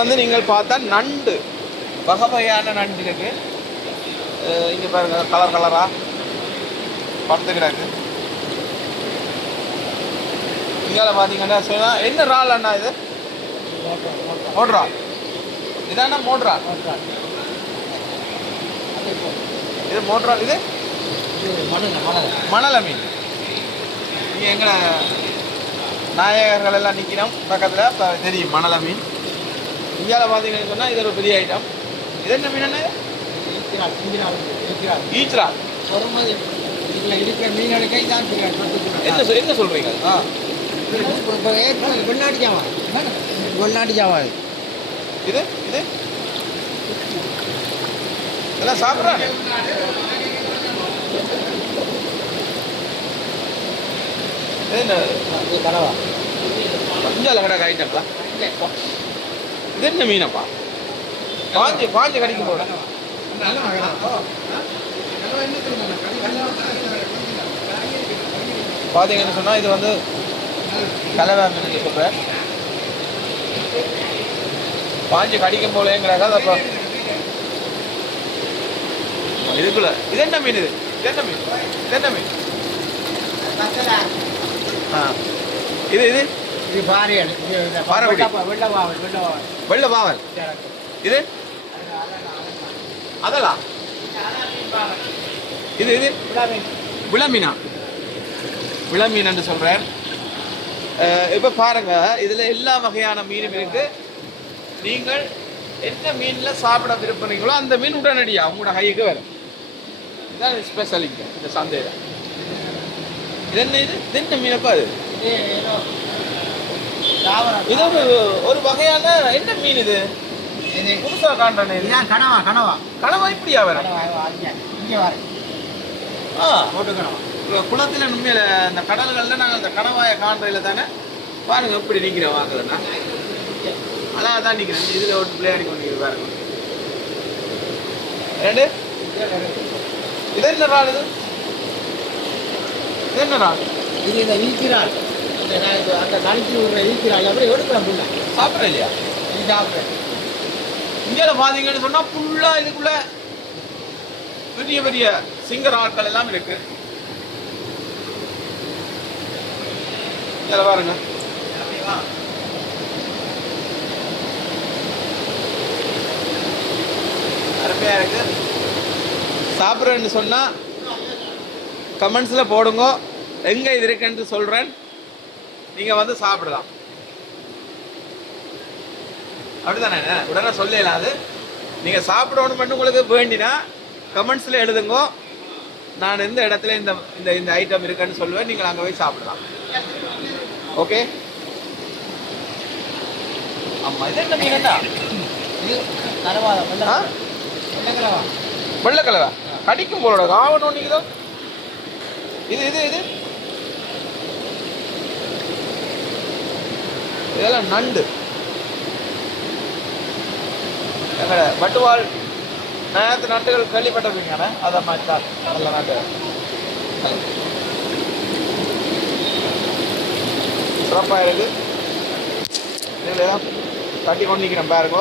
வந்து நீங்கள் பார்த்தா நண்டு வகை வகையான நண்டு இருக்கு. இங்கே பாருங்க கலர் கலராக படுத்து கிடக்கு. இங்கால பார்த்தீங்கன்னா சொன்னால் என்ன இறால் அண்ணா இது? மோட்ரா. இதாண்ணா மோட்ரா. இது மோட்ரா. இது மணல மீன். இங்கே எங்களை நாயகர்கள் எல்லாம் நிற்கிறோம் பக்கத்தில். இப்போ தெரியும் மணல மீன். இந்தியாவில் பார்த்தீங்கன்னு சொன்னால் இது ஒரு பெரிய ஐட்டம். இது என்ன மீன்? என்ன ஈச்சரா. என்ன சொல்கிறீங்க? வெளிநாட்டு ஜாவா. இது இது இதெல்லாம் சாப்பிட்றாங்க. என்ன கனவா இந்தியாவில் கிடக்க ஐட்டம்ப்பா. இது என்ன மீனப்பா? பாஞ்சு கடிக்கும் போட பார்த்தீங்கன்னு சொன்னால் இது வந்து கலவை மீன் சொல்கிறேன். பாஞ்சு கடிக்கும் போலேங்கிறாங்க. அது அப்போ இதுக்குள்ள இது என்ன மீன்? இது என்ன மீன்? இது என்ன மீன்? ஆ இது இது இது பாரியல். வெள்ளை பாவல். இது அதெல்லாம் இது இது விளமீனா. விளமீன் என்று சொல்கிறேன். இப்போ பாருங்கள், இதில் எல்லா வகையான மீனும் இருக்குது. நீங்கள் என்ன மீனில் சாப்பிட விரும்புகிறீங்களோ அந்த மீன் உடனடியாக உங்களோட கைக்கு வரும். இதுதான் ஸ்பெஷல் இங்கே இந்த சந்தையில். இது என்ன? இது என்ன மீனப்பா? அது இது ஒரு வகையான என்ன மீன்? இது புதுசாக காண்றேன். கனவா. கனவா கனவா இப்படியா வர? இங்கே வர போட்டு கனவா. குளத்தில் உண்மையில இந்த கடல்களில் நாங்கள் இந்த கணவாயை காண்றையில் தானே பாருங்க எப்படி நிற்கிறேன். வாங்கலன்னா அழகாக தான் நிற்கிறேன். இதில் ஒரு விளையாடி கொண்டு பாருங்க. ரெண்டு இது என்ன நாள்? இது என்ன நாள்? இது இந்த ஈக்கிறாள். அந்த கழிச்சு விடுற ஈக்கிறாள் அப்புறம் எடுக்கலாம். புள்ள சாப்பிட்றேன் இல்லையா? இது சாப்பிட்றேன். இந்தியாவில் பார்த்தீங்கன்னு சொன்னால் ஃபுல்லாக இதுக்குள்ள பெரிய பெரிய சிங்கர் ஆட்கள் எல்லாம் இருக்கு. இதில் பாருங்க. அருமையாக இருக்கு. சாப்பிட்றேன்னு சொன்னால் கமெண்ட்ஸில் போடுங்க. எங்கே இது இருக்குன்னு சொல்கிறேன். நீங்கள் வந்து சாப்பிடலாம். அப்படிதானே? உடனே சொல்லலாம். அது நீங்கள் சாப்பிடணும் மட்டும் உங்களுக்கு வேண்டினா கமெண்ட்ஸில் எழுதுங்க. நான் எந்த இடத்துல இந்த இந்த இந்த ஐட்டம் இருக்குன்னு சொல்லுவேன். நீங்கள் அங்கே போய் சாப்பிடலாம். ஓகே. ஆமாம். இது என்ன மீன்? என்ன இது கனவா. வெள்ளக்கலவா. வெள்ளக்கலவா கடிக்கும் போலோட ஆவணும். நீங்கள் தான் இது இது இது இதெல்லாம் நண்டு. எங்கட வட்டுவாள் நேரத்து நண்டுகள் கேள்விப்பட்டிருப்பீங்க. அதை மாதிரி தான் நல்ல நண்டு. சிறப்பாக இருக்கு. இதில் தான் தட்டி கொண்டிக்கிறேன் பாருங்க.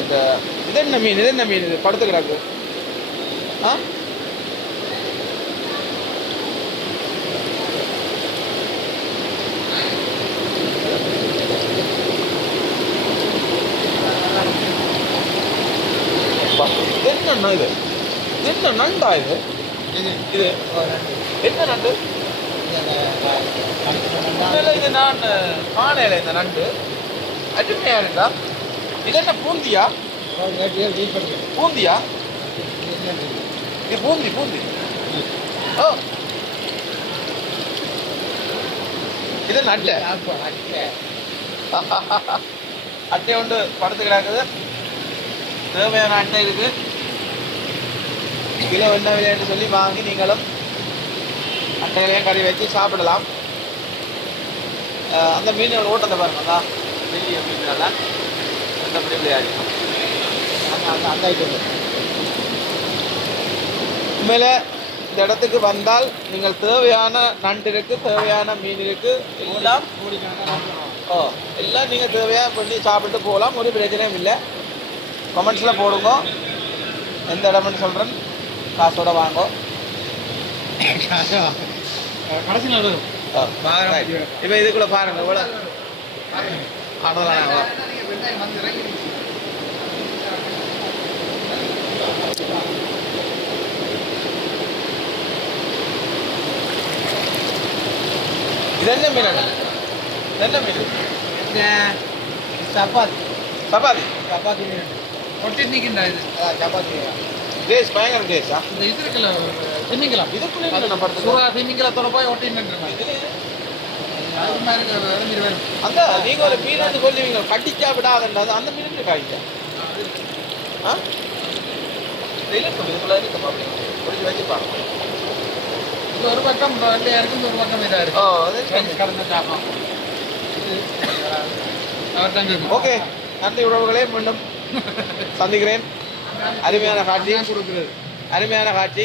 இந்த இது என்ன மீன்? இது என்ன மீன்? இது படுத்து கிடக்கு. ஆ என்னண்ணா இது? என்ன நண்டா இது? இது என்ன நண்டு? இது நான் காணையில இந்த நண்டு அருமையா இருக்கா? இது என்ன பூந்தியா? பூந்தியா? இது பூந்தி. பூந்தி. ஓ இது நட்டு. அட்டை ஒன்று படுத்து கிடக்குது. தேவையான அட்டை இருக்கு. கிலோ என்ன விலைன்னு சொல்லி வாங்கி நீங்களும் அட்டைகளையும் கறி வச்சு சாப்பிடலாம். அந்த மீனோட ஓட்டத்தை பாருங்க. பெரிய மீன்லாம் மற்றபடி விளையாடி அந்த ஐட்டம். உண்மையில இந்த இடத்துக்கு வந்தால் நீங்கள் தேவையான நண்டு இருக்கு, தேவையான மீன் இருக்கு, எல்லாம் கோடிக்கணக்கான ஓ எல்லாம் நீங்கள் தேவையாக பண்ணி சாப்பிட்டு போகலாம், ஒரு பிரச்சனையும் இல்லை. கமெண்ட்ஸில் போடுங்க எந்த இடம்னு சொல்கிறேன், காசோட வாங்க. கடைசி நாள் வரும். இப்போ இதுக்குள்ளே பாருங்கள் இவ்வளோ ஆனதெல்லாம் இது என்ன மீன்? என்ன மீன்? சப்பாத்தி சப்பாத்தி. சப்பாத்தி ஒட்டி நிற்கின்றா இது சப்பாத்தி டேஸ் பயங்கர டேஸா? இந்த இது இருக்குல்ல திமிங்கலம் இதுக்குள்ளே நான் படுத்து சுறா திமிங்கலத்தோட போய் ஒட்டி நின்றுமா அது மாதிரி வேணும். அந்த நீங்கள் ஒரு மீன் வந்து சொல்லுவீங்க கட்டிச்சா விடாதுன்றது, அந்த மீனுக்கு காய்ச்சா ஆ இல்லை இதுக்குள்ளே இருக்கு பிடிச்சி வச்சுப்பாங்க. இது ஒரு பக்கம் வெள்ளையா இருக்கு, இந்த ஒரு பக்கம் இதாக இருக்கு. ஓ அது கடந்த சாப்பம் அவர் தங்க. ஓகே, நன்றி உறவுகளே, மீண்டும் சந்திக்கிறேன். அருமையான காட்சி, கொடுக்குறது அருமையான காட்சி.